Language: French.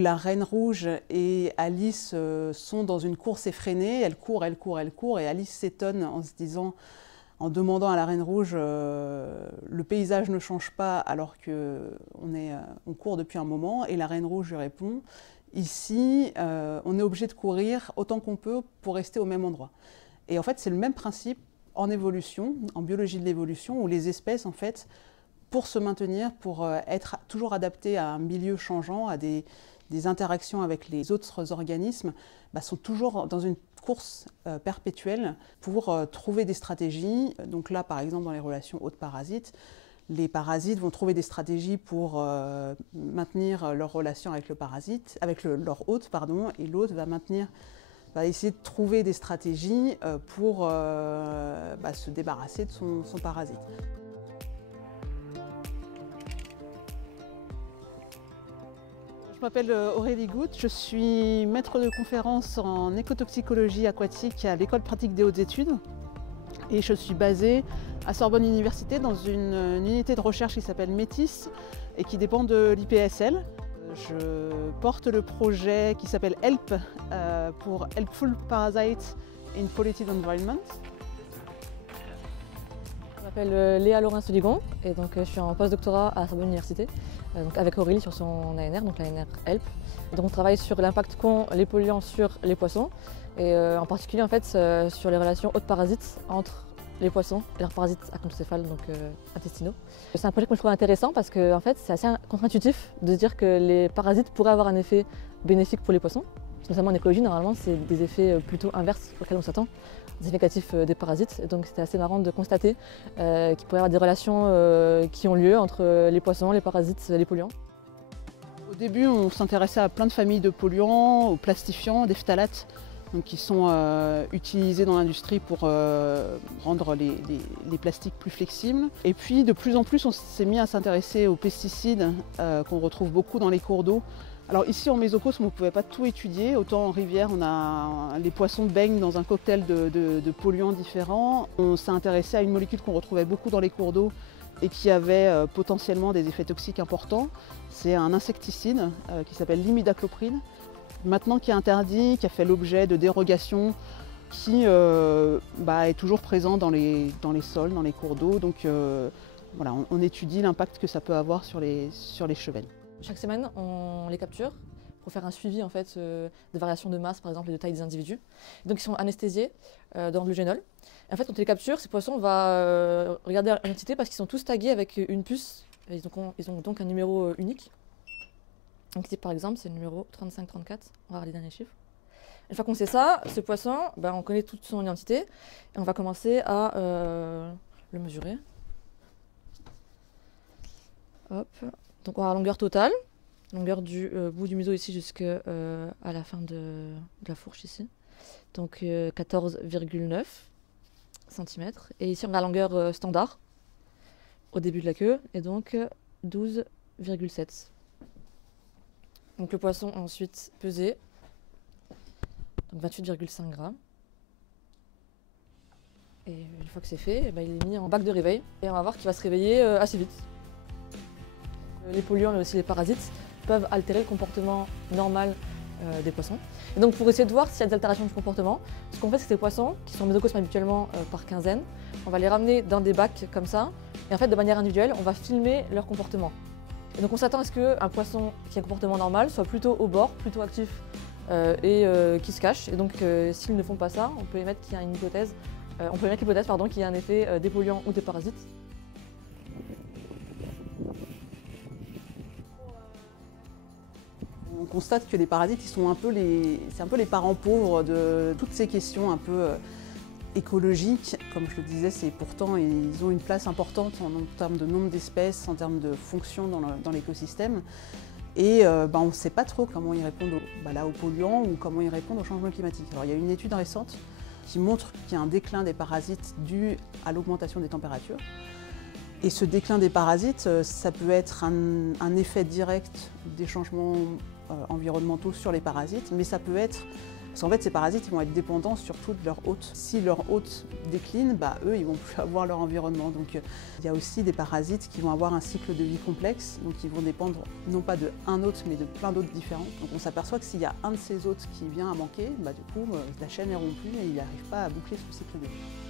La Reine Rouge et Alice sont dans une course effrénée, elle court, et Alice s'étonne en se disant, en demandant à la Reine Rouge, le paysage ne change pas alors qu'on court depuis un moment, et la Reine Rouge lui répond, ici on est obligé de courir autant qu'on peut pour rester au même endroit. Et en fait c'est le même principe en évolution, en biologie de l'évolution, où les espèces en fait, pour se maintenir, pour être toujours adaptées à un milieu changeant, à des interactions avec les autres organismes, sont toujours dans une course perpétuelle pour trouver des stratégies. Donc là, par exemple, dans les relations hôte-parasite, les parasites vont trouver des stratégies pour maintenir leur relation avec le parasite, avec leur hôte, et l'hôte va essayer de trouver des stratégies pour se débarrasser de son parasite. Je m'appelle Aurélie Goutte, je suis maître de conférence en écotoxicologie aquatique à l'École pratique des hautes études et je suis basée à Sorbonne Université dans une unité de recherche qui s'appelle METIS et qui dépend de l'IPSL. Je porte le projet qui s'appelle HELP pour Helpful Parasites in Polluted Environment. Je m'appelle Léa Laurin-Soligon et donc je suis en post-doctorat à Sorbonne Université donc avec Aurélie sur son ANR, donc l'ANR HELP. Et donc on travaille sur l'impact qu'ont les polluants sur les poissons et en particulier en fait sur les relations hôte-parasites entre les poissons et leurs parasites acantocéphales, donc intestinaux. C'est un projet que je trouve intéressant parce que en fait, c'est assez contre-intuitif de se dire que les parasites pourraient avoir un effet bénéfique pour les poissons. Notamment en écologie, normalement, c'est des effets plutôt inverses auxquels on s'attend, des effets négatifs des parasites. Et donc c'était assez marrant de constater qu'il pourrait y avoir des relations qui ont lieu entre les poissons, les parasites, les polluants. Au début, on s'intéressait à plein de familles de polluants, aux plastifiants, des phtalates, donc qui sont utilisés dans l'industrie pour rendre les plastiques plus flexibles. Et puis de plus en plus, on s'est mis à s'intéresser aux pesticides qu'on retrouve beaucoup dans les cours d'eau. Alors ici en mésocosme, on ne pouvait pas tout étudier, autant en rivière, les poissons baignent dans un cocktail de polluants différents. On s'est intéressé à une molécule qu'on retrouvait beaucoup dans les cours d'eau et qui avait potentiellement des effets toxiques importants. C'est un insecticide qui s'appelle l'imidaclopride. Maintenant qui est interdit, qui a fait l'objet de dérogations, qui est toujours présent dans les sols, dans les cours d'eau. Donc voilà, on étudie l'impact que ça peut avoir sur les chevennes. Chaque semaine, on les capture pour faire un suivi en fait, des variations de masse, par exemple, et de taille des individus. Donc ils sont anesthésiés dans le génol. Et en fait, quand on les capture, ces poissons, on va regarder leur identité parce qu'ils sont tous tagués avec une puce. Ils ont donc un numéro unique. Donc ici par exemple c'est le numéro 3534, on va voir les derniers chiffres. Une fois qu'on sait ça, ce poisson, on connaît toute son identité et on va commencer à le mesurer. Hop. Donc on va la longueur totale, longueur du bout du museau ici jusqu'à la fin de la fourche ici. Donc 14,9 cm. Et ici on a la longueur standard au début de la queue et donc 12,7. Donc le poisson est ensuite pesé, donc 28,5 grammes. Et une fois que c'est fait, il est mis en bac de réveil. Et on va voir qu'il va se réveiller assez vite. Les polluants mais aussi les parasites peuvent altérer le comportement normal des poissons. Et donc pour essayer de voir s'il y a des altérations du comportement, ce qu'on fait c'est que ces poissons, qui sont mésocosmes habituellement par quinzaine, on va les ramener dans des bacs comme ça. Et en fait de manière individuelle, on va filmer leur comportement. Et donc on s'attend à ce qu'un poisson qui a un comportement normal soit plutôt au bord, plutôt actif et qui se cache. Et donc s'ils ne font pas ça, on peut émettre qu'il y a une hypothèse, qu'il y a un effet des polluants ou des parasites. On constate que les parasites, c'est un peu les parents pauvres de toutes ces questions un peu écologiques. Comme je le disais, pourtant ils ont une place importante en termes de nombre d'espèces, en termes de fonction dans l'écosystème. Et on ne sait pas trop comment ils répondent aux polluants ou comment ils répondent au changement climatique. Alors il y a une étude récente qui montre qu'il y a un déclin des parasites dû à l'augmentation des températures. Et ce déclin des parasites, ça peut être un effet direct des changements environnementaux sur les parasites, mais ça peut être... Parce qu'en fait, ces parasites, ils vont être dépendants surtout de leur hôte. Si leur hôte décline, eux, ils vont plus avoir leur environnement. Donc, il y a aussi des parasites qui vont avoir un cycle de vie complexe, donc ils vont dépendre non pas de un hôte, mais de plein d'autres différents. Donc, on s'aperçoit que s'il y a un de ces hôtes qui vient à manquer, du coup, la chaîne est rompue et il n'arrive pas à boucler son cycle de vie.